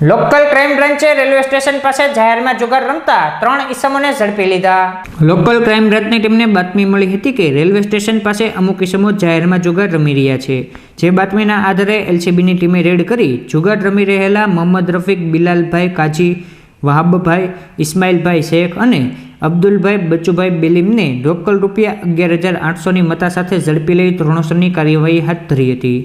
Local crime બ્રાન્ચે railway station પાસે જાહેરમાં જુગાર રમતા 3 ઈસમોને ઝડપી લીધા। લોકલ ક્રાઇમ બ્રાન્ચની ટીમને બાતમી મળી હતી કે રેલવે સ્ટેશન પાસે અમુક ઈસમો જાહેરમાં જુગાર રમી રહ્યા છે। જે બાતમીના આધારે એલસીબીની ટીમે રેડ કરી જુગાર રમી રહેલા મોહમ્મદ રફીક, બિલાલભાઈ કાજી, વહાબભાઈ, ઇસ્માઇલભાઈ શેખ અને અબ્દુલભાઈ બચુભાઈ બેલીમને લોકલ રૂપિયા 11,800ની મત્તા સાથે ઝડપી લઈ ધોરણસરની કાર્યવાહી હાથ ધરી હતી।